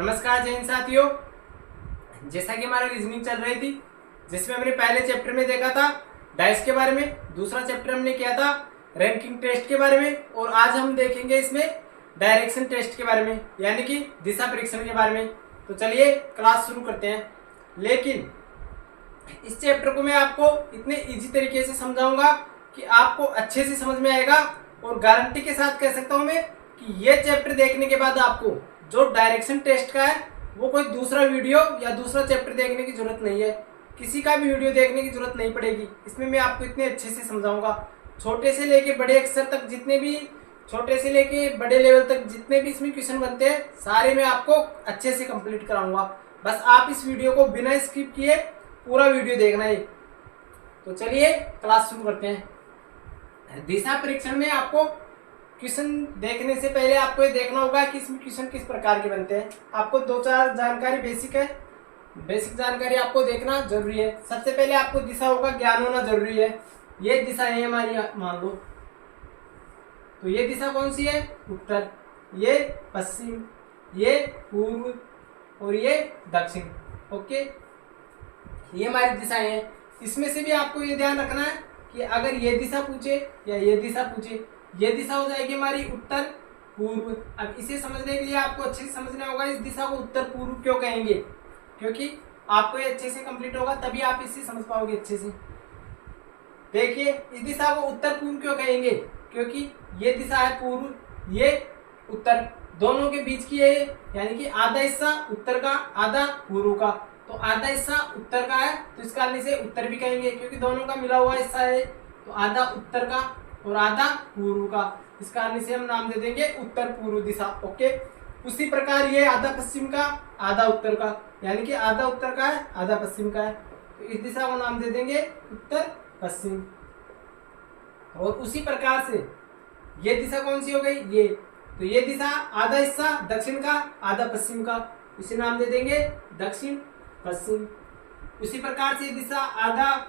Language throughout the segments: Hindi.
नमस्कार जय हिंद साथियों। जैसा कि हमारी रीजनिंग चल रही थी जिसमें हमने पहले चैप्टर में देखा था डाइस के बारे में, दूसरा चैप्टर हमने किया था रैंकिंग टेस्ट के बारे में और आज हम देखेंगे इसमें डायरेक्शन टेस्ट के बारे में यानी कि दिशा परीक्षण के बारे में। तो चलिए क्लास शुरू करते हैं। लेकिन इस चैप्टर को मैं आपको इतने इजी तरीके से समझाऊंगा कि आपको अच्छे से समझ में आएगा और गारंटी के साथ कह सकता हूं मैं कि ये चैप्टर देखने के बाद आपको जो डायरेक्शन टेस्ट का है वो कोई दूसरा वीडियो या दूसरा चैप्टर देखने की जरूरत नहीं है, किसी का भी वीडियो देखने की जरूरत नहीं पड़ेगी। इसमें मैं आपको इतने अच्छे से समझाऊंगा, छोटे से लेके बड़े अक्षर तक जितने भी, छोटे से लेके बड़े लेवल तक जितने भी इसमें क्वेश्चन बनते हैं सारे मैं आपको अच्छे से कंप्लीट कराऊंगा। बस आप इस वीडियो को बिना स्किप किए पूरा वीडियो देखना है। तो चलिए क्लास शुरू करते हैं। दिशा परीक्षण में आपको क्वेश्चन देखने से पहले आपको ये देखना होगा कि इसमें क्वेश्चन किस प्रकार के बनते हैं। आपको दो चार जानकारी बेसिक है, बेसिक जानकारी आपको देखना जरूरी है। सबसे पहले आपको दिशाओं का ज्ञान होना जरूरी है। ये दिशा है हमारी, मान लो तो ये दिशा कौन सी है? उत्तर, ये पश्चिम, ये पूर्व और ये दक्षिण। ओके, ये हमारी दिशाएं हैं। इसमें से भी आपको ये ध्यान रखना है कि अगर ये दिशा पूछे या ये दिशा पूछे, ये दिशा हो जाएगी हमारी उत्तर पूर्व। अब इसे समझने के लिए आपको अच्छे से समझना होगा इस दिशा को उत्तर पूर्व क्यों कहेंगे, क्योंकि आपको ये अच्छे से कंप्लीट होगा तभी आप इसे समझ पाओगे अच्छे से। देखिए इस दिशा को उत्तर पूर्व क्यों कहेंगे, क्योंकि ये दिशा है पूर्व, ये उत्तर, दोनों के बीच की है यानी कि आधा हिस्सा उत्तर का आधा पूर्व का, तो आधा हिस्सा उत्तर का है तो इस कारण से उत्तर भी कहेंगे क्योंकि दोनों का मिला हुआ हिस्सा है। तो आधा उत्तर का और आधा पूर्व का, इस कारण से हम नाम दे देंगे उत्तर पूर्व दिशा। ओके, उसी प्रकार ये आधा पश्चिम का आधा उत्तर का यानी कि आधा उत्तर का है आधा पश्चिम का है, तो इस दिशा को नाम दे देंगे उत्तर पश्चिम। और उसी प्रकार से ये दिशा कौन सी हो गई? ये, तो ये दिशा आधा हिस्सा दक्षिण का आधा पश्चिम का, इसे नाम दे देंगे दक्षिण पश्चिम। उसी प्रकार से दिशा आधा,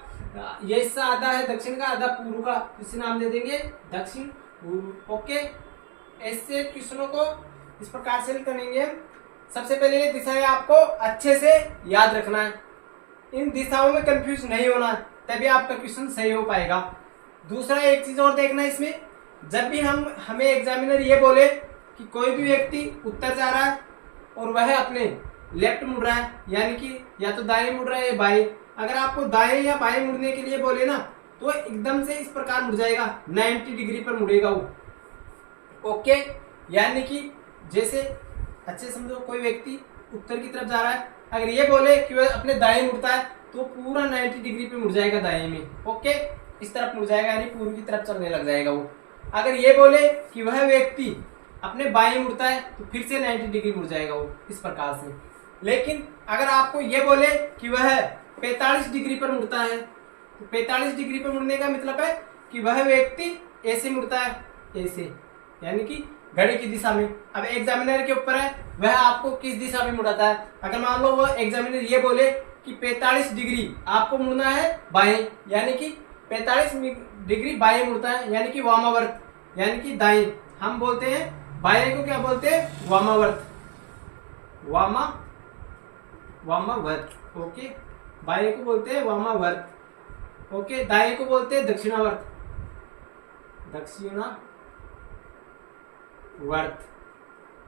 ये हिस्सा आधा है दक्षिण का आधा पूर्व का, इसे नाम दे देंगे दक्षिण पूर्व। ओके, ऐसे क्वेश्चनों को इस प्रकार से करेंगे। सबसे पहले ये दिशाएं आपको अच्छे से याद रखना है, इन दिशाओं में कंफ्यूज नहीं होना है, तभी आपका क्वेश्चन सही हो पाएगा। दूसरा एक चीज और देखना है इसमें, जब भी हमें एग्जामिनर ये बोले कि कोई भी व्यक्ति उत्तर जा रहा है और वह अपने लेफ्ट मुड़ रहा है यानी कि या तो दाएं मुड़ रहा है या बाएं, अगर आपको दाएं या बाएं मुड़ने के लिए बोले ना तो एकदम से इस प्रकार मुड़ जाएगा, 90 डिग्री पर मुड़ेगा वो। ओके, यानी कि जैसे अच्छे समझो कोई व्यक्ति उत्तर की तरफ जा रहा है, अगर ये बोले कि वह अपने दाएं मुड़ता है तो पूरा 90 डिग्री पे मुड़ जाएगा दाएं में। ओके, इस तरफ मुड़ जाएगा यानी पूर्व की तरफ चलने लग जाएगा वो। अगर ये बोले कि वह व्यक्ति अपने बाएं मुड़ता है तो फिर से 90 डिग्री मुड़ जाएगा वो, इस प्रकार से। लेकिन अगर आपको ये बोले कि वह 45 डिग्री पर मुड़ता है तो 45 डिग्री पर मुड़ने का मतलब है कि वह व्यक्ति ऐसे मुड़ता है, ऐसे यानी कि घड़ी की दिशा में। अब एग्जामिनर के ऊपर है वह आपको किस दिशा में मुड़ाता है। अगर मान लो वह एग्जामिनर ये बोले कि 45 डिग्री आपको मुड़ना है बाएं यानी कि 45 डिग्री बाएं मुड़ता है यानी कि वामावर्त यानी कि दाएं, हम बोलते हैं बाएं को क्या बोलते हैं? वामावर्त, वामावर्त। ओके, बाएं को बोलते हैं वामावर्त। ओके, दाएं को बोलते हैं दक्षिणावर्त, दक्षिणावर्त।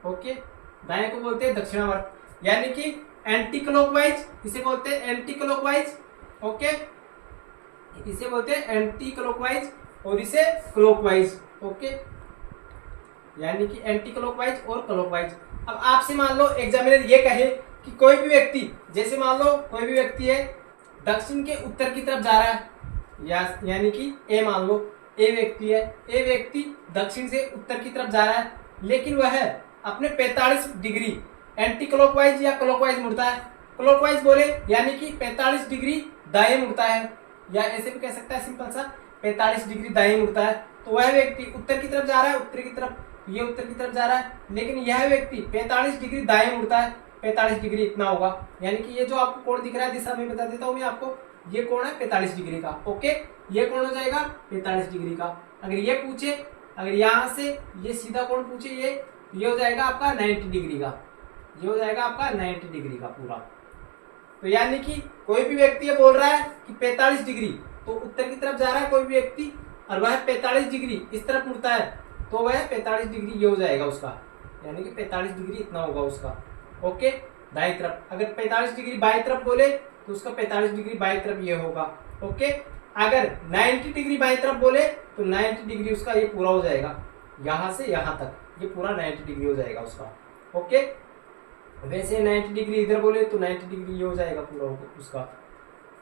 ओके, दाएं को बोलते हैं दक्षिणावर्त यानी कि एंटी क्लॉकवाइज, इसे बोलते हैं एंटी क्लॉकवाइज। ओके, इसे बोलते हैं एंटी क्लॉकवाइज और इसे क्लॉकवाइज। ओके, यानी कि एंटी क्लॉकवाइज और क्लॉकवाइज। अब आपसे मान लो एग्जामिनर ये कहे कि कोई भी व्यक्ति, जैसे मान लो कोई भी व्यक्ति है दक्षिण के उत्तर की तरफ जा रहा है यानी कि ए, मान लो ए व्यक्ति है, ए व्यक्ति दक्षिण से उत्तर की तरफ जा रहा है लेकिन वह अपने 45 डिग्री एंटी क्लॉकवाइज या क्लॉकवाइज मुड़ता है। क्लॉकवाइज बोले यानी कि 45 डिग्री दाएं मुड़ता है, या ऐसे भी कह सकता है सिंपल सा 45 डिग्री दाएं मुड़ता है। तो वह व्यक्ति उत्तर की तरफ जा रहा है, उत्तर की तरफ, ये उत्तर की तरफ जा रहा है लेकिन यह व्यक्ति 45 डिग्री दाएं मुड़ता है, 45 डिग्री इतना होगा यानी कि ये जो आपको कोण दिख रहा है दिशा में बता देता हूँ मैं आपको, ये कोण है 45 डिग्री का। ओके, ये कोण हो जाएगा 45 डिग्री का। अगर ये पूछे, अगर यहाँ से ये सीधा कोण पूछे, ये हो जाएगा आपका 90 डिग्री का। ये हो जाएगा आपका 90 डिग्री का पूरा। तो यानी कि कोई भी व्यक्ति ये बोल रहा है कि 45 डिग्री, तो उत्तर की तरफ जा रहा है कोई भी व्यक्ति और वह 45 डिग्री इस तरफ मुड़ता है, तो वह 45 डिग्री ये हो जाएगा उसका, यानी कि 45 डिग्री इतना होगा उसका। ओके, दाई तरफ। अगर 45 डिग्री बाई तरफ बोले तो उसका 45 डिग्री बाई तरफ ये होगा। ओके, अगर 90 डिग्री बाई तरफ बोले तो 90 डिग्री उसका ये पूरा हो जाएगा, यहां से यहां तक ये पूरा 90 डिग्री हो जाएगा उसका। ओके, वैसे 90 डिग्री इधर बोले तो 90 डिग्री ये हो जाएगा पूरा उसका।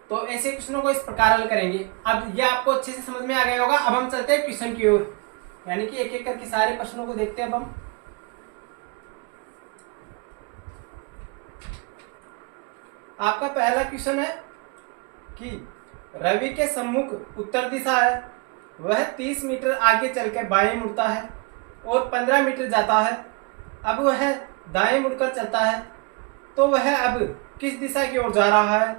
तो ऐसे क्वेश्चनों को इस प्रकार हल करेंगे। अब ये आपको अच्छे से समझ में आ गया होगा। अब हम चलते हैं क्वेश्चन की ओर, यानी कि एक एक करके सारे प्रश्नों को देखते हैं अब हम। आपका पहला क्वेश्चन है कि रवि के सम्मुख उत्तर दिशा है, वह 30 मीटर आगे चलकर बाएं मुड़ता है और 15 मीटर जाता है। अब वह दाएं मुड़कर चलता है, तो वह अब किस दिशा की ओर जा रहा है?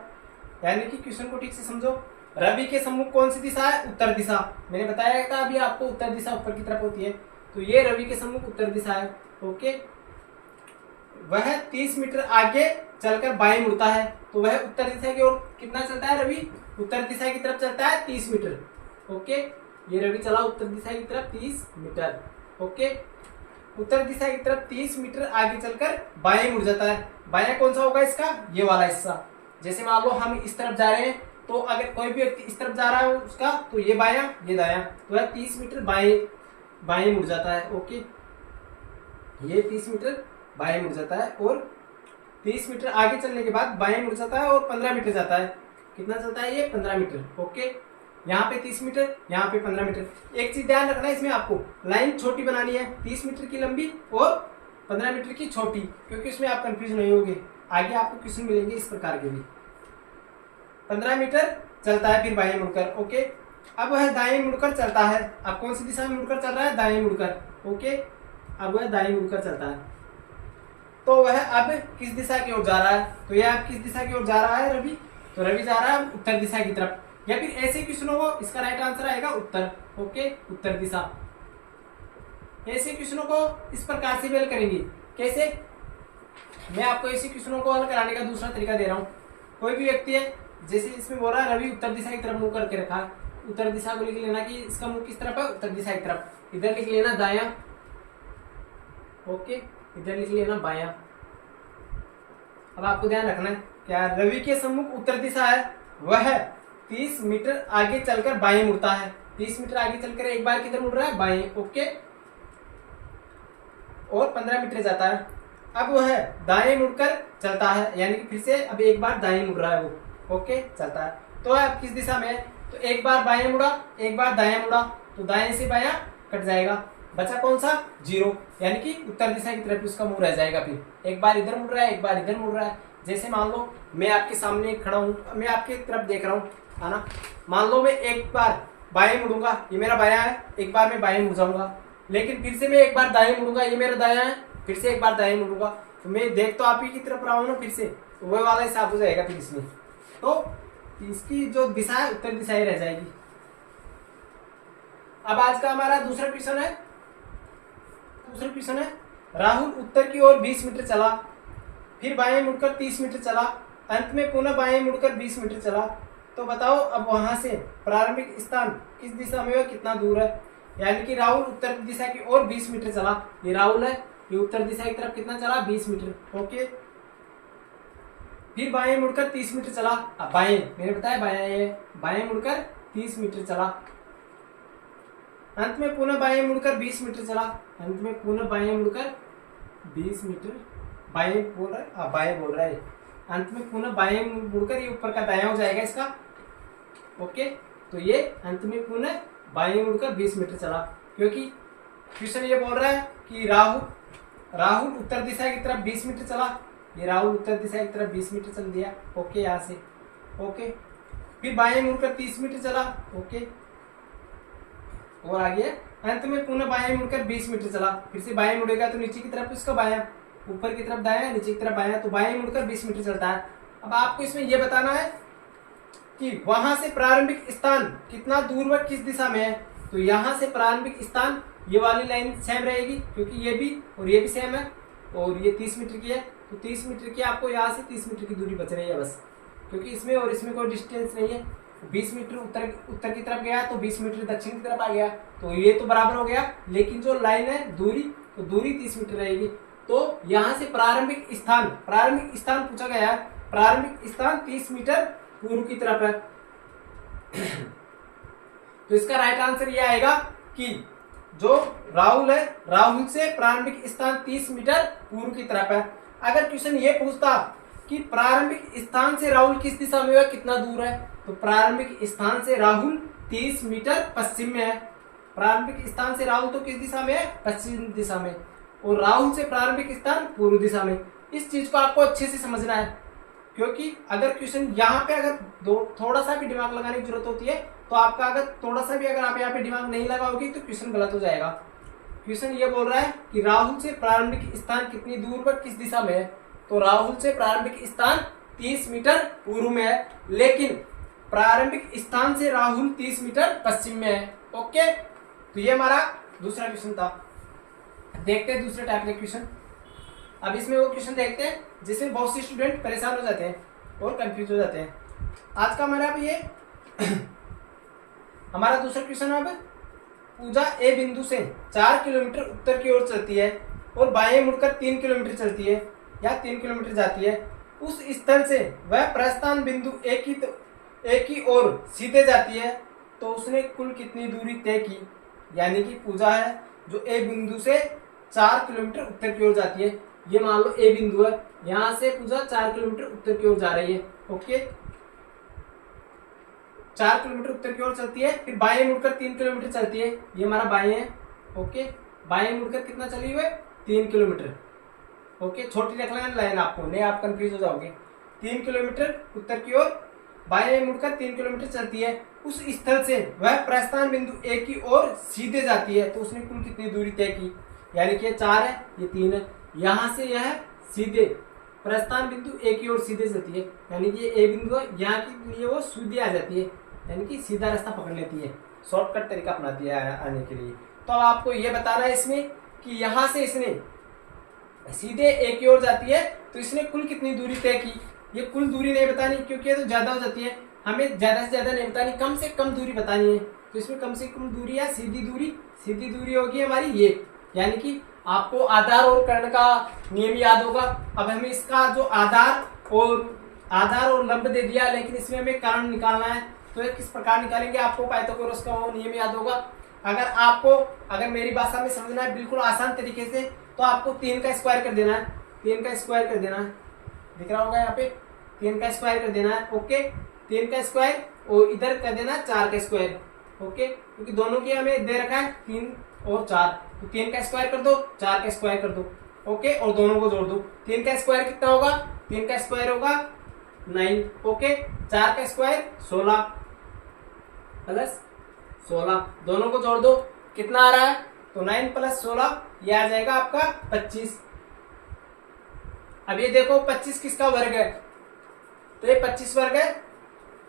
यानी कि क्वेश्चन को ठीक से समझो। रवि के सम्मुख कौन सी दिशा है? उत्तर दिशा। मैंने बताया था अभी आपको उत्तर दिशा ऊपर की तरफ होती है, तो ये रवि के सम्मुख उत्तर दिशा है। ओके, वह 30 मीटर आगे चलकर बाएं मुड़ता है, तो वह उत्तर दिशा की ओर कितना चलता है? रवि उत्तर दिशा की तरफ चलता है 30 मीटर। ओके, ये रवि चला उत्तर दिशा की तरफ 30 मीटर। ओके, उत्तर दिशा की तरफ 30 मीटर आगे चलकर बाएं मुड़ जाता है। बायां कौन सा होगा इसका? ये वाला हिस्सा। जैसे मान लो हम इस तरफ जा रहे हैं, तो अगर कोई भी व्यक्ति इस तरफ जा रहा है उसका, तो ये बायां ये दायां, तो वह 30 मीटर बाएं मुड़ जाता है। ओके, ये 30 मीटर बाएं मुड़ जाता है और 30 मीटर आगे चलने के बाद बाएं मुड़ जाता है और 15 मीटर जाता है। कितना चलता है ये? 15 मीटर। ओके, यहाँ पे 30 मीटर, यहाँ पे 15 मीटर। एक चीज ध्यान रखना है इसमें, आपको लाइन छोटी बनानी है, 30 मीटर की लंबी और 15 मीटर की छोटी, क्योंकि इसमें आप कंफ्यूज नहीं होगे। आगे आपको क्वेश्चन मिलेंगे इस प्रकार के भी। 15 मीटर चलता है फिर बाएं मुड़कर। ओके, अब वह दाएं मुड़कर चलता है। अब कौन सी दिशा में मुड़कर चल रहा है? दाएं मुड़कर। ओके, अब वह दाएं मुड़कर चलता है, तो वह अब किस दिशा की ओर जा रहा है? तो यह अब किस दिशा की ओर जा रहा है रवि? तो रवि जा रहा है उत्तर दिशा की तरफ, या फिर ऐसे क्वेश्चनों को इसका राइट आंसर आएगा उत्तर। ओके, उत्तर दिशा। ऐसे क्वेश्चनों को इस प्रकार से हल करेंगे। कैसे? मैं आपको ऐसे क्वेश्चनों को हल कराने का दूसरा तरीका दे रहा हूँ। कोई भी व्यक्ति है, जैसे इसमें बोल रहा है रवि उत्तर दिशा की तरफ मुंह करके रखा है, उत्तर दिशा को लिख लेना कि इसका मुंह किस तरफ है? उत्तर दिशा की तरफ। इधर लिख लेना दायां। ओके, इधर लिख लेना बायां। अब आपको ध्यान रखना है क्या? रवि के सम्मुख उत्तर दिशा है, वह 30 मीटर आगे चलकर बाएं मुड़ता है। 30 मीटर आगे चलकर एक बार किधर मुड़ रहा है? बाएं। ओके, और 15 मीटर जाता है। अब वह दाएं मुड़कर चलता है, यानी कि फिर से अब एक बार दाएं मुड़ रहा है वो। ओके, चलता है, तो अब किस दिशा में है? तो एक बार बाएं मुड़ा, एक बार दाएं मुड़ा, तो दाएं से बायां कट जाएगा, बचा कौन सा? 0, यानी कि उत्तर दिशा की तरफ उसका मुंह रह जाएगा। फिर एक बार इधर मुड़ रहा है, एक बार इधर मुड़ रहा है। जैसे मान लो मैं आपके सामने खड़ा हूँ, मैं आपकी तरफ देख रहा हूँ, है ना। मान लो मैं एक बार बाएं मुड़ूंगा, ये मेरा बायां है, एक बार मैं बाएं मुड़ जाऊंगा, लेकिन फिर से मैं एक बार दाएं मुड़ूंगा, ये मेरा दायां है, फिर से एक बार दाएं मुड़ूंगा, तो मैं देख तो आप ही की तरफ रहा हूँ ना, फिर से तो वह वाला हिसाब हो जाएगा फिर इसमें। तो इसकी जो दिशा है उत्तर दिशा ही रह जाएगी। अब आज का हमारा दूसरा क्वेश्चन है, राहुल उत्तर की ओर 20 मीटर चला, फिर बाएं मुड़कर 30 मीटर चला, अंत में पुनः बाएं मुड़कर 20 मीटर चला। तो बताओ अब वहां से प्रारंभिक स्थान किस दिशा में है, कितना दूर है? यानी कि राहुल उत्तर दिशा की ओर 20 मीटर चला, ये राहुल है, ये उत्तर दिशा की तरफ कितना चला? 20 मीटर। ओके, फिर बाएं मुड़कर 30 मीटर चला। अब बाएं, मैंने बताया बायां है, बाएं मुड़कर 30 मीटर चला, अंत में पुनः बाएं मुड़कर 20 मीटर चला, अंत में पुनः बाएं मुड़कर 20 मीटर, बाएं बोल रहा है, बाएं बोल रहा है, अंत में पुनः बाएं मुड़कर ये ऊपर का दायां हो जाएगा इसका। ओके, तो ये अंत में पुनः बाएं मुड़कर 20 मीटर चला, क्योंकि क्वेश्चन ये बोल रहा है कि राहुल उत्तर दिशा की तरफ 20 मीटर चला, ये राहुल उत्तर दिशा की तरफ 20 मीटर चल दिया। ओके, यहाँ से। ओके, फिर बाएं मुड़कर 30 मीटर चला। ओके, और आगे अंत में पुनः बाएं मुड़कर 20 मीटर चला, फिर से बाएं मुड़ेगा तो नीचे की तरफ इसका बायां, ऊपर की तरफ दायां, नीचे की तरफ बायां, तो बाएं मुड़कर 20 मीटर चलता है। अब आपको इसमें यह बताना है कि वहां से प्रारंभिक स्थान कितना दूर व किस दिशा में है। तो यहाँ से प्रारंभिक स्थान ये वाली लाइन सेम रहेगी, क्योंकि ये भी और ये भी सेम है, और ये 30 मीटर की है, तो 30 मीटर की आपको यहाँ से 30 मीटर की दूरी बच रही है बस, क्योंकि इसमें और इसमें कोई डिस्टेंस नहीं है। 20 मीटर उत्तर की तरफ गया तो 20 मीटर दक्षिण की तरफ आ गया, तो ये तो बराबर हो गया। लेकिन जो लाइन है दूरी, तो दूरी 30 मीटर रहेगी। तो यहाँ से प्रारंभिक स्थान पूछा गया है, प्रारंभिक स्थान 30 मीटर पूर्व की तरफ है। तो इसका राइट आंसर ये आएगा कि जो राहुल है, राहुल से प्रारंभिक स्थान 30 मीटर पूर्व की तरफ है। अगर क्वेश्चन ये पूछता कि प्रारंभिक स्थान से राहुल किस दिशा में है, कितना दूर है, तो प्रारंभिक स्थान से राहुल 30 मीटर पश्चिम में है। प्रारंभिक स्थान से राहुल तो किस दिशा में है, पश्चिम दिशा में, और राहुल से प्रारंभिक स्थान पूर्व दिशा में। इस चीज को आपको अच्छे से समझना है, क्योंकि अगर क्वेश्चन यहाँ पे अगर थोड़ा सा भी दिमाग लगाने की जरूरत होती है, तो आपका अगर थोड़ा सा भी अगर आप यहाँ पे दिमाग नहीं लगाओगे तो क्वेश्चन गलत हो जाएगा। क्वेश्चन ये बोल रहा है कि राहुल से प्रारंभिक स्थान कितनी दूर पर किस दिशा में है, तो राहुल से प्रारंभिक स्थान 30 मीटर पूर्व में है, लेकिन प्रारंभिक स्थान से राहुल 30 मीटर पश्चिम में है। ओके, तो ये हमारा दूसरा क्वेश्चन था। देखते हैं दूसरे टाइप के क्वेश्चन। अब इसमें वो क्वेश्चन देखते हैं जिसमें बहुत से स्टूडेंट परेशान हो जाते हैं और कंफ्यूज हो जाते हैं। आज का हमारा अब ये हमारा दूसरा क्वेश्चन है। अब पूजा ए बिंदु से 4 किलोमीटर उत्तर की ओर चलती है और बाएं मुड़कर 3 किलोमीटर चलती है या 3 किलोमीटर जाती है। उस स्थल से वह प्रस्थान बिंदु ए की ओर सीधे जाती है, तो उसने कुल कितनी दूरी तय की। यानी कि पूजा है जो ए बिंदु से 4 किलोमीटर उत्तर की ओर जाती है। ये मान लो ए बिंदु है, यहाँ से पूजा 4 किलोमीटर उत्तर की ओर जा रही है। ओके, 4 किलोमीटर उत्तर की ओर चलती है, फिर बाएं मुड़कर 3 किलोमीटर चलती है। ये हमारा बाएं है। ओके, बाएं मुड़कर कितना चली हुई है, 3 किलोमीटर। ओके, छोटी रख लेना लाइन आपको, नहीं आप कंफ्यूज हो जाओगे। 3 किलोमीटर उत्तर की ओर बाएं मुड़कर 3 किलोमीटर चलती है। उस स्थल से वह प्रस्थान बिंदु ए की ओर सीधे जाती है, तो उसने कुल कितनी दूरी तय की। यानी कि 4 है, ये 3 है, यहाँ से यह सीधे प्रस्थान बिंदु ए की ओर सीधे जाती है, यानी कि ये ए बिंदु है, यहाँ के लिए वो सीधे आ जाती है, यानी कि सीधा रास्ता पकड़ लेती है, शॉर्टकट तरीका अपनाती है आने के लिए। तो अब आपको ये बताना है इसमें कि यहाँ से इसने सीधे ए की ओर जाती है, तो इसने कुल कितनी दूरी तय की। ये कुल दूरी नहीं बतानी, क्योंकि ये तो ज्यादा हो जाती है, हमें ज्यादा से ज्यादा नहीं बतानी, कम से कम दूरी बतानी है। तो इसमें कम से कम दूरी या सीधी दूरी होगी हमारी ये, यानी कि आपको आधार और कर्ण का नियम याद होगा। अब हमें इसका जो आधार और लंब दे दिया, लेकिन इसमें हमें कर्ण निकालना है, तो ये किस प्रकार निकालेंगे, आपको पाइथागोरस का वो नियम याद होगा। अगर मेरी भाषा में समझना है बिल्कुल आसान तरीके से, तो आपको 3 का स्क्वायर कर देना है। 3 का स्क्वायर कर देना है, दिख रहा होगा यहाँ पे, 3 का स्क्वायर कर देना है। ओके, 3 का स्क्वायर और इधर कर देना 4 का स्क्वायर। ओके, क्योंकि दोनों की हमें दे रखा है 3 और 4, तो 3 का स्क्वायर कर दो, 4 का स्क्वायर कर दो। ओके, और दोनों को जोड़ दो। 3 का स्क्वायर कितना होगा, 3 का स्क्वायर होगा 9। ओके, 4 का स्क्वायर 16 प्लस 16, दोनों को जोड़ दो, कितना आ रहा है, तो 9 प्लस 16 ये आ जाएगा आपका 25। अब ये देखो 25 किसका वर्ग है, तो ये 25 वर्ग है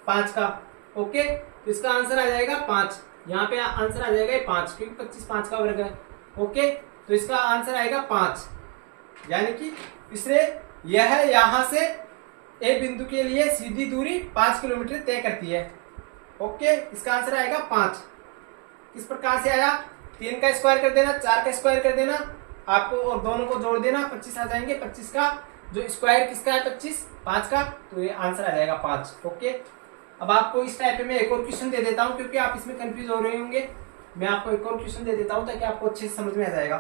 5 का। ओके, तो इसका आंसर आ जाएगा 5, यहाँ पे आंसर आ जाएगा 5, क्योंकि 25 5 का वर्ग है। ओके, तो इसका आंसर आएगा 5, यानी कि इसने यह यहाँ से ए बिंदु के लिए सीधी दूरी 5 किलोमीटर तय करती है। ओके, इसका आंसर आएगा 5। इस प्रकार से आया, 3 का स्क्वायर कर देना, 4 का स्क्वायर कर देना आपको, और दोनों को जोड़ देना, 25 आ जाएंगे। 25 का जो स्क्वायर किसका है, 25 5 का, तो ये आंसर आ जाएगा 5। ओके, अब आपको इस टाइप में एक और क्वेश्चन दे देता हूं, क्योंकि आप इसमें कंफ्यूज हो रहे होंगे। मैं आपको एक और क्वेश्चन दे देता हूं ताकि आपको अच्छे से समझ में आ जाएगा।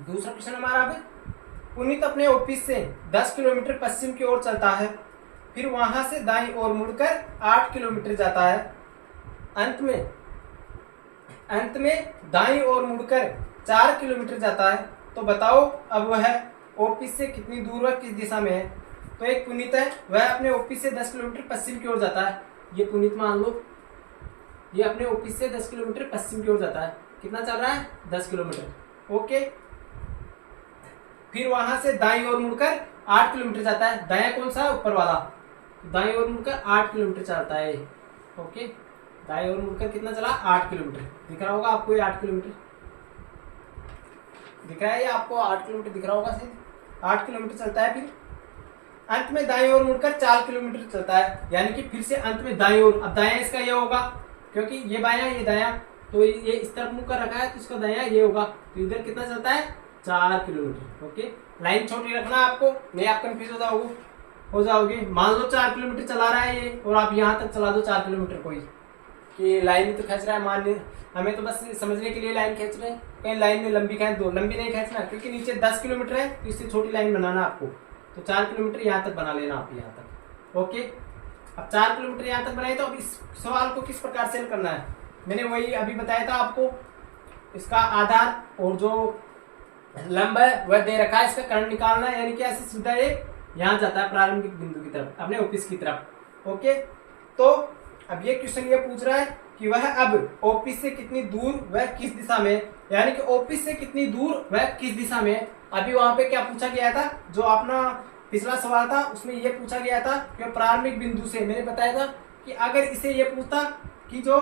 दूसरा क्वेश्चन हमारा, अब पुनीत अपने ऑफिस से 10 किलोमीटर पश्चिम की ओर चलता है, फिर वहां से दाईं ओर मुड़कर 8 किलोमीटर जाता है। अंत में दाईं ओर मुड़कर 4 किलोमीटर जाता है, तो बताओ अब वह ऑफिस से कितनी दूर व किस दिशा में है। तो एक पुनीत है, वह अपने ऑफिस से 10 किलोमीटर पश्चिम की ओर जाता है। ये पुनीत मान लो, ये अपने ऑफिस से 10 किलोमीटर पश्चिम की ओर जाता है। कितना चल रहा है, 10 किलोमीटर। ओके, फिर वहां से दाईं ओर मुड़कर 8 किलोमीटर जाता है। दायां कौन सा है, ऊपर वाला, दाईं ओर मुड़कर 8 किलोमीटर चलता है। ओके, दाईं ओर मुड़कर कितना चला, 8 किलोमीटर। दिख रहा होगा आपको ये 8 किलोमीटर दिख रहा है, ये आपको 8 किलोमीटर दिख रहा होगा। 8 किलोमीटर चलता है। फिर अंत में दाईं ओर मुड़कर 4 किलोमीटर चलता है, यानी कि फिर से अंत में दाईं ओर। अब दायां इसका ये होगा, क्योंकि ये बायां ये दायां, तो ये इस तरफ मुंह कर रखा है, तो इसका दायां ये होगा। तो इधर कितना चलता है? 4 किलोमीटर। ओके, लाइन छोटी रखना आपको, नहीं आप कंफ्यूज हो जाओगे। मान लो 4 किलोमीटर चला रहा है ये, और आप यहाँ तक चला दो 4 किलोमीटर कोई, कि लाइन तो खींच रहा है, मान हमें तो बस समझने के लिए लाइन खींच रहे हैं, कहीं लाइन में लंबी खींच दो, लंबी नहीं खींचना, क्योंकि नीचे 10 किलोमीटर है, तो इससे छोटी लाइन बनाना आपको। तो 4 किलोमीटर यहाँ तक बना लेना आप, यहाँ तक। ओके, अब 4 किलोमीटर यहाँ तक बनाए, तो अब इस सवाल को किस प्रकार से करना है, मैंने वही अभी बताया था आपको। इसका आधार और जो लंब है वह दे रखा है, इसका कर्ण निकालना है, यानी कि ऐसे सीधा ये यहाँ जाता है प्रारंभिक बिंदु की तरफ, अपने ऑफिस की तरफ। ओके, तो अब ये क्वेश्चन ये पूछ रहा है कि वह अब ऑफिस से कितनी दूर वह किस दिशा में, यानी कि ऑफिस से कितनी दूर वह किस दिशा में। अभी वहां पे क्या पूछा गया था, जो अपना पिछला सवाल था उसमें ये पूछा गया था कि प्रारंभिक बिंदु से, मैंने बताया था कि अगर इसे ये पूछता कि जो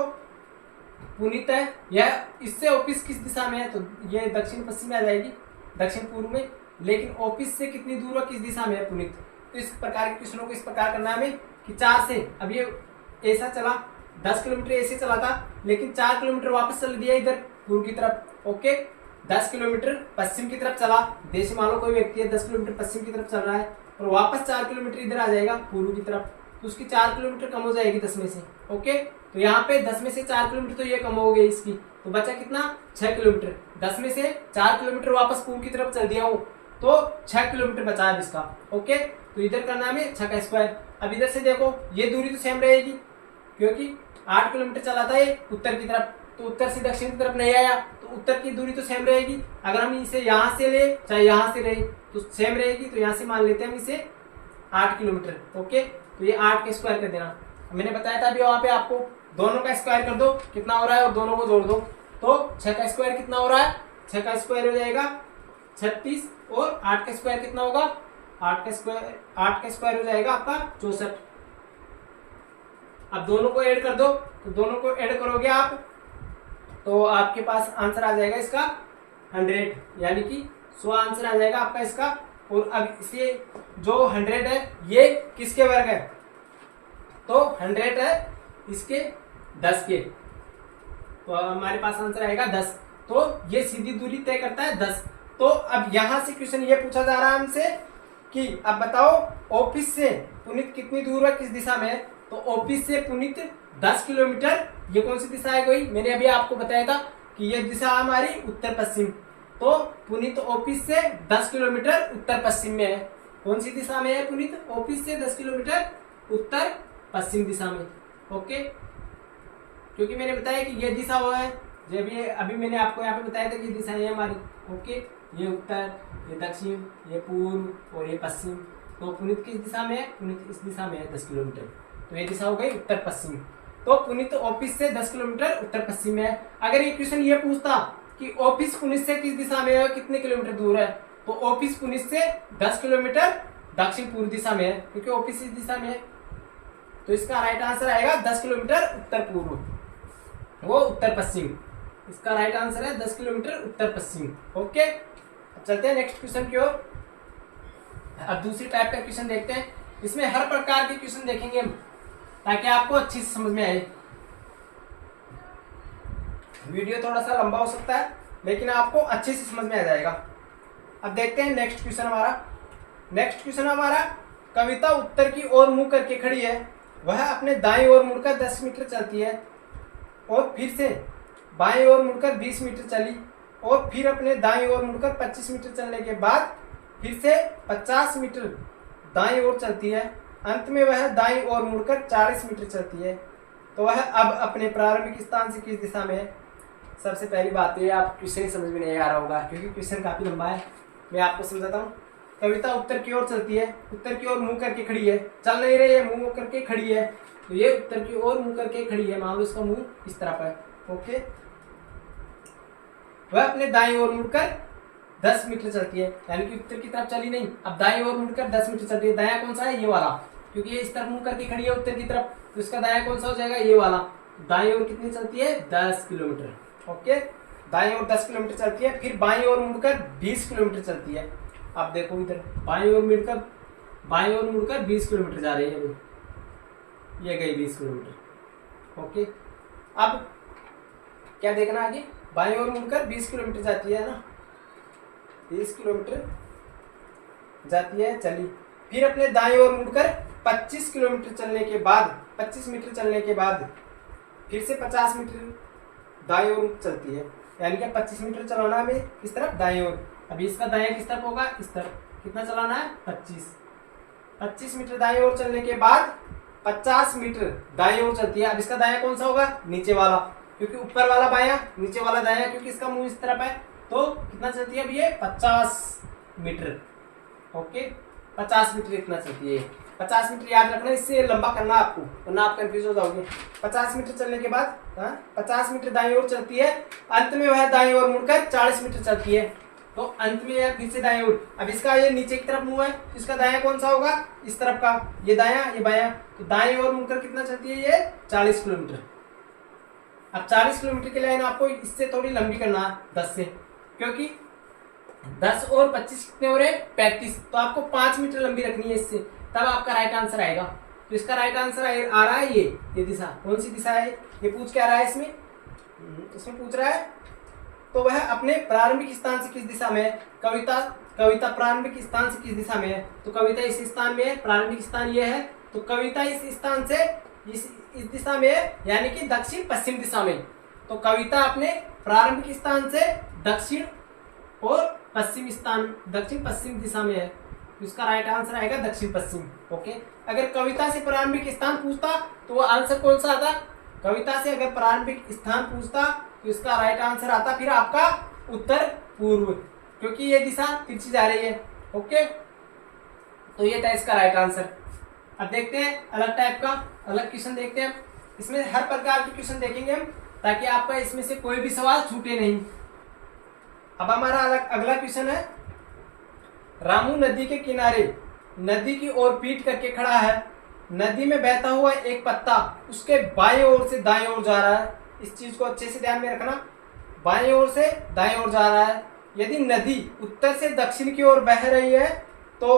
पुनीत है यह इससे ऑफिस किस दिशा में है, तो ये दक्षिण पश्चिम में आ जाएगी, दक्षिण पूर्व में। लेकिन ऑफिस से कितनी दूर और किस दिशा में है पुनीत, तो इस प्रकार के क्वेश्चनों को इस प्रकार करना है हमें कि 4 से, अब ये ऐसा चला 10 किलोमीटर ऐसे चला था, लेकिन 4 किलोमीटर वापस चल दिया इधर पूर्व की तरफ। ओके, 10 किलोमीटर पश्चिम की तरफ चला, जैसे मान लो कोई व्यक्ति है 10 किलोमीटर पश्चिम की तरफ चल रहा है, और वापस 4 किलोमीटर इधर आ जाएगा पूर्व की तरफ, तो उसकी 4 किलोमीटर कम हो जाएगी 10 में से। ओके, तो यहाँ पे 10 में से 4 किलोमीटर तो ये कम हो गई इसकी, तो बचा कितना? 6 किलोमीटर। 10 में से 4 किलोमीटर वापस पूर्व की तरफ चल दिया हूँ, तो 6 किलोमीटर बचा है इसका। ओके, तो इधर करना हमें 6 का स्क्वायर। अब इधर से देखो ये दूरी तो सेम रहेगी, क्योंकि 8 किलोमीटर चला था ये उत्तर की तरफ, तो उत्तर से दक्षिण की तरफ नहीं आया, तो उत्तर की दूरी तो सेम रहेगी। अगर हम इसे यहाँ से ले चाहे यहाँ से रहे तो सेम रहेगी, तो यहाँ से मान लेते हैं हम इसे 8 किलोमीटर। ओके, तो ये 8 का स्क्वायर कर देना। मैंने बताया था अभी वहां पे आपको, दोनों का स्क्वायर कर दो कितना हो रहा है, और दोनों को जोड़ दो, तो 6 का स्क्वायर कितना हो रहा है? 6 का स्क्वायर हो जाएगा 36, और 8 का स्क्वायर कितना होगा? 8 का स्क्वायर हो जाएगा आपका 64। अब दोनों को ऐड कर दो, तो दोनों को ऐड करोगे आप तो आपके पास आंसर आ जाएगा इसका 100, यानी कि 100 आंसर आ जाएगा आपका इसका। और अब इसे जो 100 है ये किसके वर्ग है, तो 100 है इसके 10 के, तो हमारे पास आंसर आएगा 10। तो ये सीधी दूरी तय करता है 10। तो अब यहां से क्वेश्चन ये पूछा जा रहा है हमसे कि अब बताओ ऑफिस से पुनीत कितनी दूर है किस दिशा में है, तो ऑफिस से पुनीत 10 किलोमीटर, ये कौन सी दिशा है कोई, मैंने अभी आपको बताया था कि ये दिशा हमारी उत्तर पश्चिम, तो पुनीत ऑफिस से 10 किलोमीटर उत्तर पश्चिम में है। कौन सी दिशा में है पुनीत? ऑफिस से 10 किलोमीटर उत्तर पश्चिम दिशा में। ओके, क्योंकि मैंने बताया कि ये दिशा वो है, जब ये अभी मैंने आपको यहाँ पे बताया था कि दिशा ये हमारी। ओके, ये उत्तर, ये दक्षिण, ये पूर्व और ये पश्चिम। तो पुनीत किस दिशा में है? पुनीत इस दिशा में है 10 किलोमीटर, तो ये दिशा हो गई उत्तर पश्चिम। तो पुनीत ऑफिस से 10 किलोमीटर उत्तर पश्चिम में है। अगर ये क्वेश्चन ये पूछता कि ऑफिस पुनीत से किस दिशा में है, कितने किलोमीटर दूर है, तो ऑफिस पुनीत से 10 किलोमीटर दक्षिण पूर्व दिशा में है, क्योंकि ऑफिस इस दिशा में है, तो इसका राइट आंसर आएगा 10 किलोमीटर उत्तर पूर्व, वो उत्तर पश्चिम। इसका राइट आंसर है 10 किलोमीटर उत्तर पश्चिम। ओके, अब चलते हैं नेक्स्ट क्वेश्चन की ओर। अब दूसरी टाइप का क्वेश्चन देखते हैं, इसमें हर प्रकार के क्वेश्चन देखेंगे हम, ताकि आपको अच्छी से समझ में आए। वीडियो थोड़ा सा लंबा हो सकता है, लेकिन आपको अच्छे से समझ में आ जाएगा। अब देखते हैं नेक्स्ट क्वेश्चन हमारा। नेक्स्ट क्वेश्चन हमारा, कविता उत्तर की ओर मुंह करके खड़ी है, वह अपने दाईं ओर मुड़कर 10 मीटर चलती है, और फिर से बाईं ओर मुड़कर 20 मीटर चली, और फिर अपने दाईं ओर मुड़कर 25 मीटर चलने के बाद फिर से 50 मीटर दाईं ओर चलती है, अंत में वह दाईं ओर मुड़कर 40 मीटर चलती है, तो वह अब अपने प्रारंभिक स्थान से किस दिशा में है। सबसे पहली बात तो ये आप क्वेश्चन ही समझ में नहीं आ रहा होगा, क्योंकि क्वेश्चन काफी लंबा है। मैं आपको समझाता हूँ। कविता उत्तर की ओर चलती है, उत्तर की ओर मुंह करके खड़ी है, चल नहीं रही है, मुंह करके खड़ी है, तो ये उत्तर की ओर मुंह करके खड़ी है, मान लो इसका मुंह इस तरफ है। ओके, वह अपने दाईं ओर मुड़कर 10 मीटर चलती है, यानी कि उत्तर की तरफ चली नहीं, अब दाईं ओर मुड़कर 10 मीटर चलती है। दायां कौन सा है? ये वाला, क्योंकि ये इस तरफ मुंह करके खड़ी है उत्तर की तरफ, तो इसका दायां कौन सा हो जाएगा? ये वाला। दाईं ओर कितनी चलती है? 10 किलोमीटर। ओके, दाईं ओर 10 किलोमीटर चलती है, फिर बाईं ओर मुड़कर 20 किलोमीटर चलती है। आप देखो इधर बाईं ओर मुड़कर 20 किलोमीटर जा रही है अभी, ये गई 20 किलोमीटर। ओके, अब क्या देखना आगे, बाईं ओर मुड़कर 20 किलोमीटर जाती है ना, 20 किलोमीटर जाती है चली। फिर अपने दाईं ओर मुड़कर 25 किलोमीटर चलने के बाद, 25 मीटर चलने के बाद फिर से 50 मीटर दाईं ओर चलती है, यानी कि 25 मीटर चलाना हमें किस तरफ, दाईं ओर। अभी इसका दायां किस तरफ होगा, इस तरफ। कितना चलाना है, 25 मीटर दाईं ओर चलने के बाद 50 मीटर दाईं ओर चलती है। अब इसका दायां कौन सा होगा, नीचे वाला, क्योंकि ऊपर वाला बायां, नीचे वाला दायां, क्योंकि इसका मुंह इस तरफ है। तो कितना चलती है अब ये, 50 मीटर। ओके, 50 मीटर इतना चलती है। 50 मीटर याद रखना, इससे लंबा करना आपको, वरना आप कंफ्यूज हो जाओगे। 50 मीटर चलने के बाद 50 मीटर दाईं ओर चलती है, अंत में वह दाईं ओर मुड़कर 40 मीटर चलती है। तो अंत में यह फिर से दाईं ओर। अब इसका ये नीचे की तरफ मुंह है, इसका दायां कौन सा होगा, इस तरफ का, ये दायां ये बायां। तो दाईं ओर मुड़कर कितना चलती है ये, 40 किलोमीटर। अब 40 किलोमीटर की लाइन आपको इससे थोड़ी लंबी करना है, 10 से, क्योंकि 10 और 25 कितने हो रहे, 35। तो आपको 5 मीटर लंबी रखनी है इससे, तब आपका राइट आंसर आएगा। तो इसका राइट आंसर आ रहा है ये दिशा। कौन सी दिशा है, ये पूछ क्या रहा है इसमें पूछ रहा है, तो वह अपने प्रारंभिक स्थान से किस दिशा में है। कविता प्रारंभिक स्थान से किस दिशा में है, तो कविता इस स्थान में है, प्रारंभिक स्थान ये है, तो कविता इस स्थान से इस दिशा में है, यानी कि दक्षिण पश्चिम दिशा में। तो कविता अपने प्रारंभिक स्थान से दक्षिण और दक्षिण पश्चिम दिशा में है, तो इसका राइट आंसर आएगा दक्षिण पश्चिम। ओके, अगर कविता से प्रारंभिक स्थान पूछता तो वो आंसर कौन सा आता, कविता से अगर प्रारंभिक स्थान पूछता तो इसका राइट आंसर आता फिर आपका उत्तर पूर्व, क्योंकि ये दिशा तिरछी जा रही है। ओके, तो ये था इसका राइट आंसर। अब देखते हैं अलग टाइप का, अलग क्वेश्चन देखते हैं। इसमें हर प्रकार के क्वेश्चन देखेंगे हम, ताकि आपका इसमें से कोई भी सवाल छूटे नहीं। अब हमारा अगला क्वेश्चन है, रामू नदी के किनारे नदी की ओर पीठ करके खड़ा है, नदी में बहता हुआ एक पत्ता उसके बाएं ओर से दाएं ओर जा रहा है। इस चीज को अच्छे से ध्यान में रखना, बाएं ओर से दाएं ओर जा रहा है। यदि नदी उत्तर से दक्षिण की ओर बह रही है तो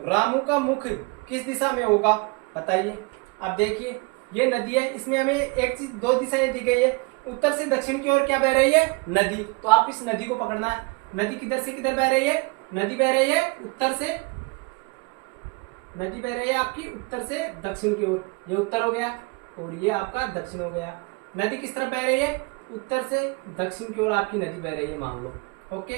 रामू का मुख किस दिशा में होगा, बताइए। अब देखिए ये नदी है, इसमें हमें एक चीज, दो दिशाएं दी गई है, उत्तर से दक्षिण की ओर क्या बह रही है, नदी। तो आप इस नदी को पकड़ना है। नदी किधर से किधर बह रही है, नदी बह रही है उत्तर से, नदी बह रही है आपकी उत्तर से दक्षिण की ओर, ये उत्तर हो गया और ये आपका दक्षिण हो गया। नदी किस तरफ बह रही है, उत्तर से दक्षिण की ओर आपकी नदी बह रही है, मान लो। ओके,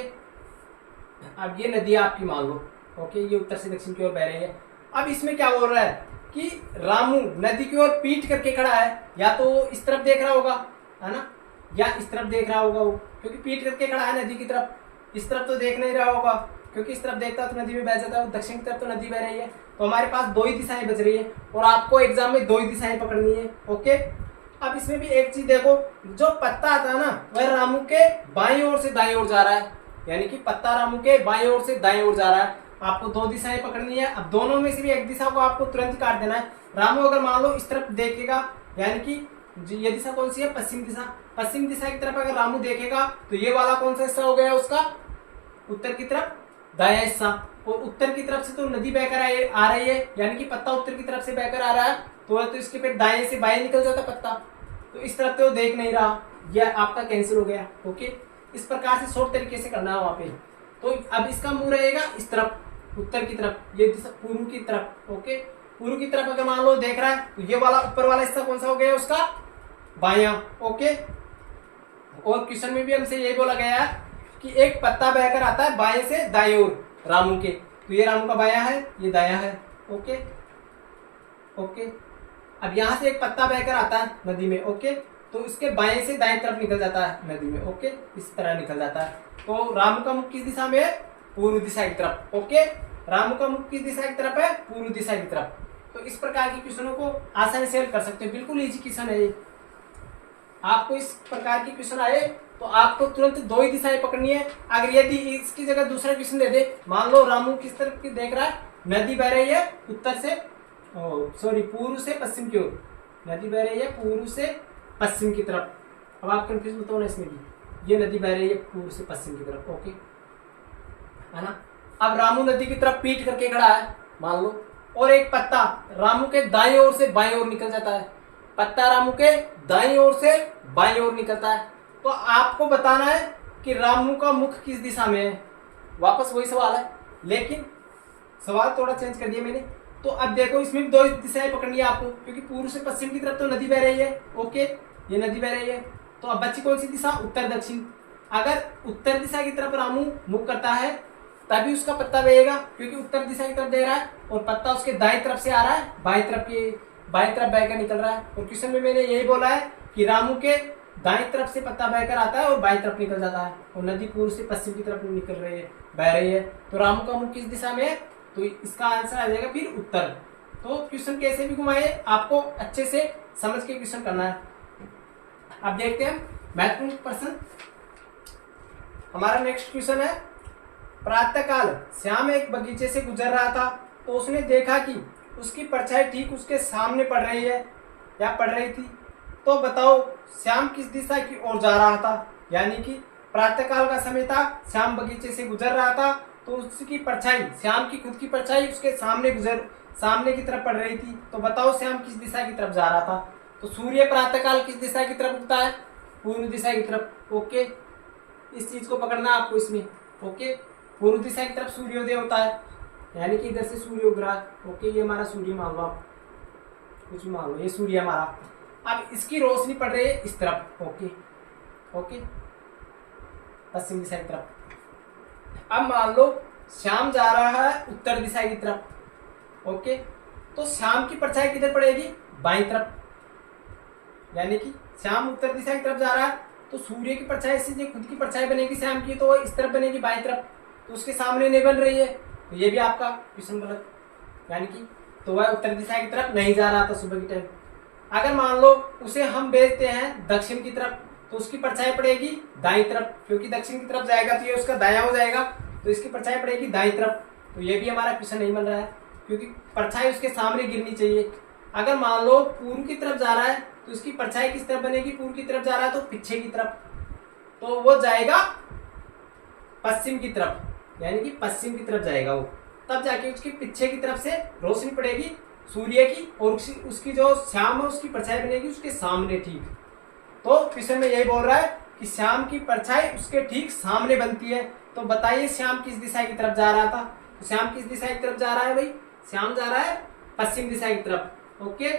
अब ये नदी आपकी मान लो। ओके, ये उत्तर से दक्षिण की ओर बह रही है। अब इसमें क्या बोल रहा है कि रामू नदी की ओर पीठ करके खड़ा है, या तो इस तरफ देख रहा होगा, है ना, या इस तरफ देख रहा होगा वो, क्योंकि पीठ करके खड़ा है नदी की तरफ। इस तरफ तो देख नहीं रहा होगा, क्योंकि इस तरफ देखता तो नदी में बह जाता है, दक्षिण की तरफ तो नदी बह रही है। तो हमारे पास दो ही दिशाएं बच रही है और आपको एग्जाम में दो ही दिशाएं पकड़नी है। ओके, अब इसमें भी एक चीज देखो, जो पत्ता आता है ना वह रामू के बाईं ओर से दाईं ओर जा रहा है, यानी कि पत्ता रामू के बाईं ओर से दाईं ओर जा रहा है। आपको दो दिशाएं पकड़नी है। अब दोनों में से भी एक दिशा को आपको तुरंत काट देना है। रामू अगर मान लो इस तरफ देखेगा, यानी कि ये दिशा कौन सी है, पश्चिम दिशा। पश्चिम दिशा की तरफ अगर रामू देखेगा तो ये वाला कौन सा हिस्सा हो गया उसका, उत्तर की तरफ दायां हिस्सा। और उत्तर की तरफ से तो नदी बहकर आ रही है, यानी कि पत्ता उत्तर की तरफ से बहकर आ रहा है, तो इसके फिर दाएं से बाएं निकल जाता पत्ता। तो इस तरफ तो देख नहीं रहा, यह आपका कैंसिल हो गया। ओके, इस प्रकार से शॉर्ट तरीके से करना है वहां पे। तो अब इसका मुंह रहेगा इस तरफ, उत्तर की तरफ, ये पूर्व की तरफ। ओके, पूर्व की तरफ अगर मान लो देख रहा है तो ये वाला ऊपर वाला हिस्सा कौन सा हो गया उसका, बायां। ओके, और क्वेश्चन में भी हमसे यही बोला गया है कि एक पत्ता बहकर आता है बाएं से दाएं ओर रामू के, तो ये रामू का बायां है, ये दायां है। ओके ओके, अब यहाँ से एक पत्ता बहकर आता है नदी में। ओके, तो इसके बाएं से दाएं तरफ निकल जाता है नदी में। ओके, इस तरह निकल जाता है। तो रामू का मुख किस दिशा में है, पूर्व दिशा की तरफ। ओके, रामू का मुख किस दिशा की तरफ है, पूर्व दिशा की तरफ। तो इस प्रकार के क्वेश्चनों को आसानी से हल कर सकते हो, बिल्कुल इजी क्वेश्चन है ये। आपको इस प्रकार के क्वेश्चन आए तो आपको तुरंत दो ही दिशाएं पकड़नी है। अगर यदि इसकी जगह दूसरा क्वेश्चन दे दे, मान लो रामू किस तरफ की देख रहा है, नदी बह रही है उत्तर से, पूर्व से पश्चिम की ओर, नदी बह रही है पूर्व से पश्चिम की तरफ। अब आप कंफ्यूज मत होना इसमें भी, ये नदी बह रही है पूर्व से पश्चिम की तरफ। ओके, है ना। अब रामू नदी की तरफ पीठ करके खड़ा है मान लो, और एक पत्ता रामू के दाईं ओर से बाईं ओर निकल जाता है, पत्ता रामू के दाईं ओर से बाईं ओर निकलता है। तो आपको बताना है कि रामू का मुख किस दिशा में है। वापस वही सवाल है, लेकिन सवाल थोड़ा चेंज कर दिया मैंने। तो अब देखो इसमें भी दो दिशाएं पकड़नी है आपको, क्योंकि पूर्व से पश्चिम की तरफ तो नदी बह रही है। ओके, ये नदी बह रही है, तो अब बच्ची कौन सी दिशा, उत्तर दक्षिण। अगर उत्तर दिशा की तरफ रामू मुख करता है तभी उसका पत्ता बहेगा, क्योंकि उत्तर दिशा की तरफ दे रहा है और पत्ता उसके दाईं तरफ से आ रहा है, बाईं तरफ बहकर निकल रहा है। और क्वेश्चन में मैंने यही बोला है कि रामू के दाईं तरफ से पत्ता बहकर आता है और बाईं तरफ निकल जाता है, और नदी पूर्व से पश्चिम की तरफ निकल रही है, बह रही है। तो रामू का मुख किस दिशा में है, तो इसका आंसर आ जाएगा फिर उत्तर। तो क्वेश्चन कैसे भी घुमाए आपको अच्छे से समझ के क्वेश्चन करना है। अब देखते हैं महत्वपूर्ण प्रश्न। हमारा नेक्स्ट क्वेश्चन है, प्रातःकाल श्याम एक बगीचे से गुजर रहा था तो उसने देखा कि उसकी परछाई ठीक उसके सामने पड़ रही है या पड़ रही थी। तो बताओ श्याम किस दिशा की ओर जा रहा था। यानी कि प्रातःकाल का समय था, श्याम बगीचे से गुजर रहा था, तो उसकी परछाई, श्याम की खुद की परछाई उसके सामने की तरफ पड़ रही थी। तो बताओ श्याम किस दिशा की तरफ जा रहा था। तो सूर्य प्रातःकाल किस दिशा की तरफ उगता है, पूर्व दिशा की तरफ। ओके, इस चीज को पकड़ना आपको इसमें। ओके, पूर्व दिशा की तरफ सूर्योदय होता है, यानी कि इधर से सूर्य उग रहा है। ओके, ये हमारा सूर्य मान लो, आप कुछ मान लो, ये सूर्य हमारा। अब इसकी रोशनी पड़ रही है इस तरफ। ओके ओके, पश्चिम दिशा की तरफ। अब मान लो श्याम जा रहा है उत्तर दिशा की तरफ। ओके, तो श्याम की परछाई किधर पड़ेगी, बाईं तरफ। यानी कि श्याम उत्तर दिशा की तरफ जा रहा है, तो सूर्य की परछाई से जो खुद की परछाई बनेगी श्याम की, तो इस तरफ बनेगी, बाईं तरफ। तो उसके सामने नहीं बन रही है, तो ये भी आपका क्वेश्चन गलत। यानी कि तो वह उत्तर दिशा की तरफ नहीं जा रहा था सुबह के टाइम। अगर मान लो उसे हम भेजते हैं दक्षिण की तरफ, तो उसकी परछाई पड़ेगी दाईं तरफ, क्योंकि दक्षिण की तरफ जाएगा तो ये उसका दायां हो जाएगा, तो इसकी परछाई पड़ेगी दाईं तरफ। तो ये भी हमारा क्वेश्चन नहीं बन रहा है, क्योंकि परछाई उसके सामने गिरनी चाहिए। अगर मान लो पूर्व की तरफ जा रहा है, तो इसकी परछाई किस तरफ बनेगी, पूर्व की तरफ जा रहा है तो पीछे की तरफ, तो वो जाएगा पश्चिम की तरफ। यानी कि पश्चिम की तरफ जाएगा वो, तब जाके उसके पीछे की तरफ से रोशनी पड़ेगी सूर्य की, और उसकी जो श्याम है उसकी परछाई बनेगी उसके सामने ठीक। तो क्वेश्चन में यही बोल रहा है कि श्याम की परछाई उसके ठीक सामने बनती है। तो बताइए श्याम किस दिशा की तरफ जा रहा था। तो श्याम किस दिशा की तरफ जा रहा है भाई, श्याम जा रहा है पश्चिम दिशा की तरफ। ओके,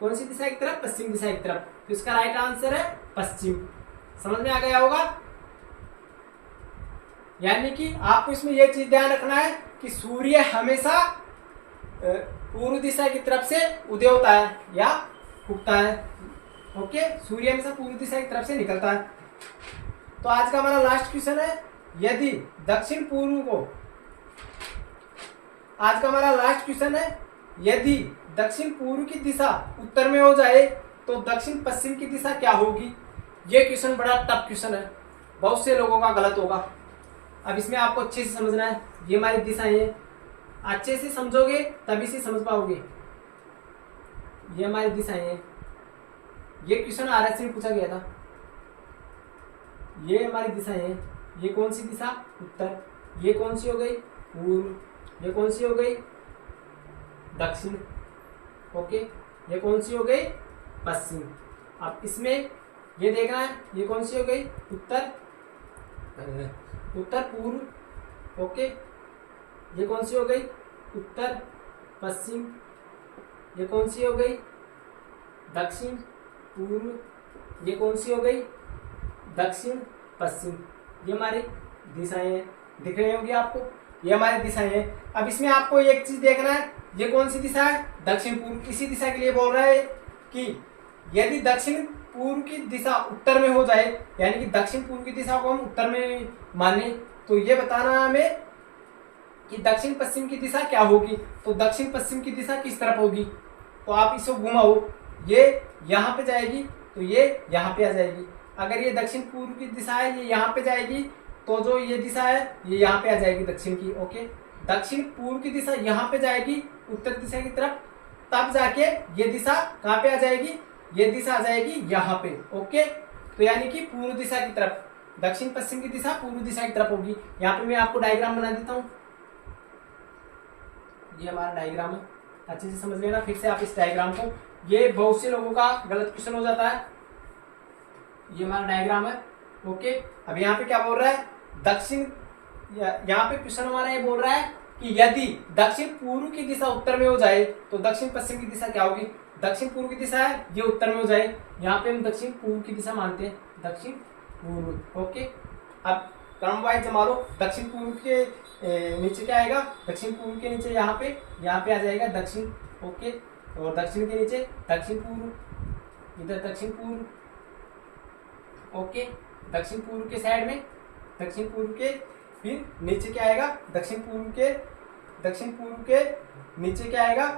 कौन सी दिशा की तरफ, पश्चिम दिशा की तरफ। तो इसका राइट आंसर है पश्चिम। समझ में आ गया होगा। यानी कि आपको इसमें यह चीज ध्यान रखना है कि सूर्य हमेशा पूर्व दिशा की तरफ से उदय होता है या उगता है। ओके, सूर्य हमेशा पूर्व दिशा की तरफ से निकलता है। तो आज का हमारा लास्ट क्वेश्चन है, यदि दक्षिण पूर्व को, आज का हमारा लास्ट क्वेश्चन है, यदि दक्षिण पूर्व की दिशा उत्तर में हो जाए तो दक्षिण पश्चिम की दिशा क्या होगी। ये क्वेश्चन बड़ा टफ क्वेश्चन है, बहुत से लोगों का गलत होगा। अब इसमें आपको अच्छे से समझना है, ये हमारी दिशाएं हैं, अच्छे से समझोगे तभी से समझ पाओगे। ये हमारी दिशाएं हैं, ये क्वेश्चन आरएस में पूछा गया था। ये हमारी दिशाएं हैं, ये कौन सी दिशा, उत्तर। ये कौन सी हो गई, पूर्व। ये कौन सी हो गई, दक्षिण। ओके, ये कौन सी हो गई, पश्चिम। अब इसमें ये देखना है, ये कौन सी हो गई, उत्तर पूर्व। ओके, ये कौन सी हो गई, उत्तर पश्चिम। ये कौन सी हो गई, दक्षिण पूर्व। ये कौन सी हो गई, दक्षिण पश्चिम। ये हमारी दिशाएं हैं, दिख रही होगी आपको, ये हमारी दिशाएं हैं। अब इसमें आपको एक चीज देखना है, ये कौन सी दिशा है, दक्षिण पूर्व। इसी दिशा के लिए बोल रहा है कि यदि दक्षिण पूर्व की दिशा उत्तर में हो जाए, यानी कि दक्षिण पूर्व की दिशा को हम उत्तर में माने, तो ये बताना हमें कि दक्षिण पश्चिम की दिशा क्या होगी। तो दक्षिण पश्चिम की दिशा किस तरफ होगी, तो आप इसको घुमाओ, ये यहाँ पे जाएगी तो ये यहाँ पे आ जाएगी। अगर ये दक्षिण पूर्व की दिशा है, ये यहाँ पे जाएगी, तो जो ये दिशा है ये यहाँ पे आ जाएगी दक्षिण की। ओके, दक्षिण पूर्व की दिशा यहाँ पे जाएगी उत्तर दिशा की तरफ, तब जाके ये दिशा कहाँ पे आ जाएगी, ये दिशा आ जाएगी यहाँ पे। ओके, तो यानी कि पूर्व दिशा की तरफ, दक्षिण पश्चिम की दिशा पूर्व दिशा की तरफ होगी। यहाँ पे मैं आपको डायग्राम बना देता हूँ। ये हमारा डायग्राम है, अच्छे से समझ लेना फिर से आप इस डायग्राम को, ये बहुत से लोगों का गलत क्वेश्चन हो जाता है। ये हमारा डायग्राम है, ओके। अब यहाँ पे क्या बोल रहा है, दक्षिण, यहाँ पे क्वेश्चन हमारा ये बोल रहा है कि यदि दक्षिण पूर्व की दिशा उत्तर में हो जाए तो दक्षिण पश्चिम की दिशा क्या होगी। दक्षिण पूर्व की दिशा है, ये उत्तर में हो जाए, यहाँ पे हम दक्षिण पूर्व की दिशा मानते हैं, दक्षिण पूर्व, ओके। अब क्रम वाइज जमा लो, दक्षिण पूर्व के नीचे क्या आएगा, दक्षिण पूर्व के नीचे यहाँ पे आ जाएगा दक्षिण, ओके। और दक्षिण के नीचे दक्षिण पूर्व, इधर दक्षिण पूर्व, ओके। दक्षिण पूर्व के साइड में दक्षिण पूर्व के, फिर नीचे क्या आएगा, दक्षिण पूर्व के नीचे क्या आएगा,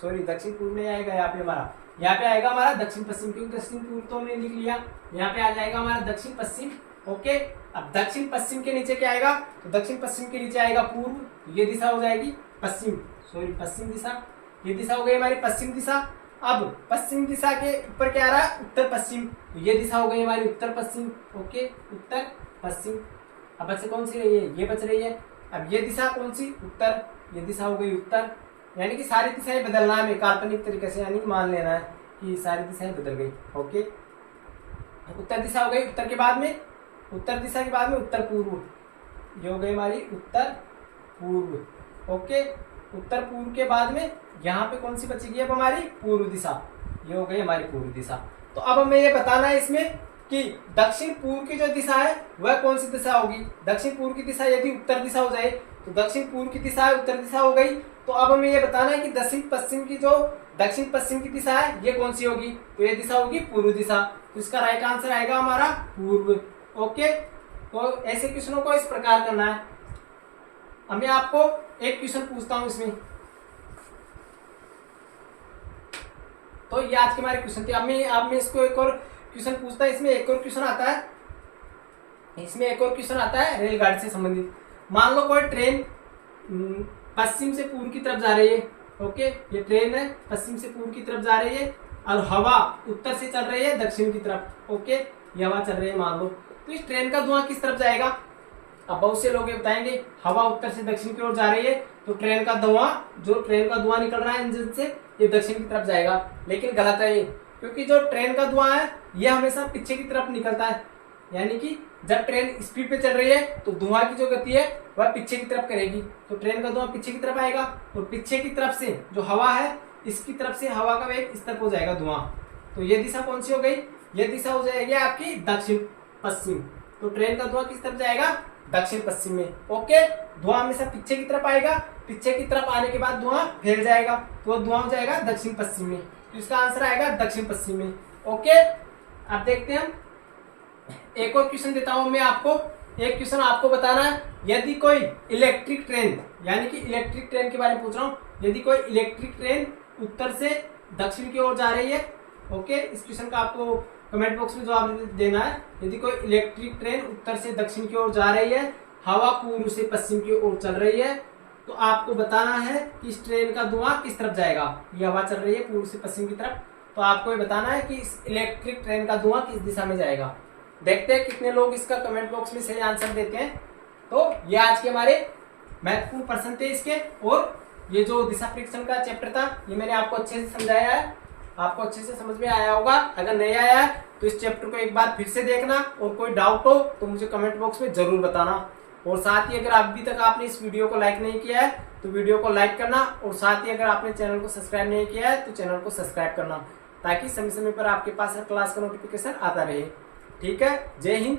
सॉरी दक्षिण पूर्व में आएगा, यहाँ पे आएगा हमारा दक्षिण पश्चिम, क्योंकि दक्षिण पूर्व तो हमने लिख लिया, यहाँ पे आ जाएगा हमारा दक्षिण पश्चिम, ओके। अब दक्षिण पश्चिम के नीचे क्या आएगा, तो दक्षिण पश्चिम के नीचे आएगा पूर्व, ये दिशा हो जाएगी पश्चिम, सॉरी पश्चिम दिशा, ये दिशा हो गई हमारी पश्चिम दिशा। अब पश्चिम दिशा के ऊपर क्या आ रहा है, उत्तर पश्चिम, तो ये दिशा हो गई हमारी उत्तर पश्चिम, ओके, उत्तर पश्चिम। अब बच कौन सी रही है, ये बच रही है। अब ये दिशा कौन सी, उत्तर, ये दिशा हो गई उत्तर, यानी कि सारी दिशाएं बदलना है, काल्पनिक तरीके से, यानी मान लेना है कि सारी दिशाएं बदल गई, ओके। उत्तर दिशा हो गई, उत्तर दिशा के बाद में उत्तर पूर्व, ये हो गई हमारी उत्तर पूर्व, ओके। उत्तर पूर्व के बाद में यहाँ पे कौन सी बचेगी अब हमारी, पूर्व दिशा, ये हो गई हमारी पूर्व दिशा। तो अब हमें ये बताना है इसमें कि दक्षिण पूर्व की जो दिशा है वह कौन सी दिशा होगी। दक्षिण पूर्व की दिशा यदि उत्तर दिशा हो जाए तो दक्षिण पूर्व की दिशा है, उत्तर दिशा हो गई। तो अब हमें ये बताना है कि दक्षिण पश्चिम की दिशा है ये कौन सी होगी, तो ये दिशा होगी पूर्व दिशा। तो इसका राइट आंसर आएगा हमारा पूर्व, ओके। तो ऐसे क्वेश्चनों को इस प्रकार करना है। अब मैं आपको एक क्वेश्चन पूछता हूं इसमें, तो ये आज के हमारे क्वेश्चन थे। अब मैं इसको एक और क्वेश्चन पूछता है, इसमें एक और क्वेश्चन आता है रेलगाड़ी से संबंधित। मान लो कोई ट्रेन पश्चिम से पूर्व की तरफ जा रही है, ओके, ये ट्रेन है पश्चिम से पूर्व की तरफ जा रही है और हवा उत्तर से चल रही है दक्षिण की तरफ, ओके, ये हवा चल रही है मान लो। तो इस ट्रेन का धुआं किस तरफ जाएगा। अब बहुत से लोग ये बताएंगे हवा उत्तर से दक्षिण की ओर जा रही है तो ट्रेन का धुआं निकल रहा है इंजन से, ये दक्षिण की तरफ जाएगा, लेकिन गलत है ये, क्योंकि जो ट्रेन का धुआं है ये हमेशा पीछे की तरफ निकलता है। यानी कि जब ट्रेन स्पीड पे चल रही है तो धुआं की जो गति है वह पीछे की तरफ करेगी, तो ट्रेन का धुआं पीछे की तरफ आएगा और पीछे की तरफ से जो हवा है इसकी तरफ से हवा का वेग इस तरफ हो जाएगा धुआं। तो ये दिशा कौन सी हो गई, ये दिशा हो जाएगी आपकी दक्षिण पश्चिम। तो ट्रेन का धुआं किस तरफ जाएगा, दक्षिण पश्चिम में, ओके। धुआं हमेशा पीछे की तरफ आएगा, पीछे की तरफ आने के बाद धुआं फैल जाएगा, तो धुआं हो जाएगा दक्षिण पश्चिम में। तो इसका आंसर आएगा दक्षिण पश्चिम में, ओके। अब देखते हैं हम एक और क्वेश्चन देता हूं मैं आपको। एक क्वेश्चन आपको बताना है, यदि कोई इलेक्ट्रिक ट्रेन, यानी कि इलेक्ट्रिक ट्रेन के बारे में पूछ रहा हूँ, यदि कोई इलेक्ट्रिक ट्रेन उत्तर से दक्षिण की ओर जा रही है, ओके, इस क्वेश्चन का आपको कमेंट बॉक्स में जवाब देना है। यदि कोई इलेक्ट्रिक ट्रेन उत्तर से दक्षिण की ओर जा रही है, हवा पूर्व से पश्चिम की ओर चल रही है, तो आपको बताना है कि इस ट्रेन का धुआं किस तरफ जाएगा। ये हवा चल रही है पूर्व से पश्चिम की तरफ, तो आपको ये बताना है कि इस इलेक्ट्रिक ट्रेन का धुआं किस दिशा में जाएगा। देखते हैं कितने लोग इसका कमेंट बॉक्स में सही आंसर देते हैं। तो ये आज के हमारे महत्वपूर्ण प्रश्न थे इसके, और ये जो दिशा परीक्षण का चैप्टर था ये मैंने आपको अच्छे से समझाया है, आपको अच्छे से समझ में आया होगा। अगर नहीं आया है तो इस चैप्टर को एक बार फिर से देखना, और कोई डाउट हो तो मुझे कमेंट बॉक्स में जरूर बताना। और साथ ही अगर अभी तक आपने इस वीडियो को लाइक नहीं किया है तो वीडियो को लाइक करना, और साथ ही अगर आपने चैनल को सब्सक्राइब नहीं किया है तो चैनल को सब्सक्राइब करना, ताकि समय समय पर आपके पास हर क्लास का नोटिफिकेशन आता रहे। ठीक है, जय हिंद।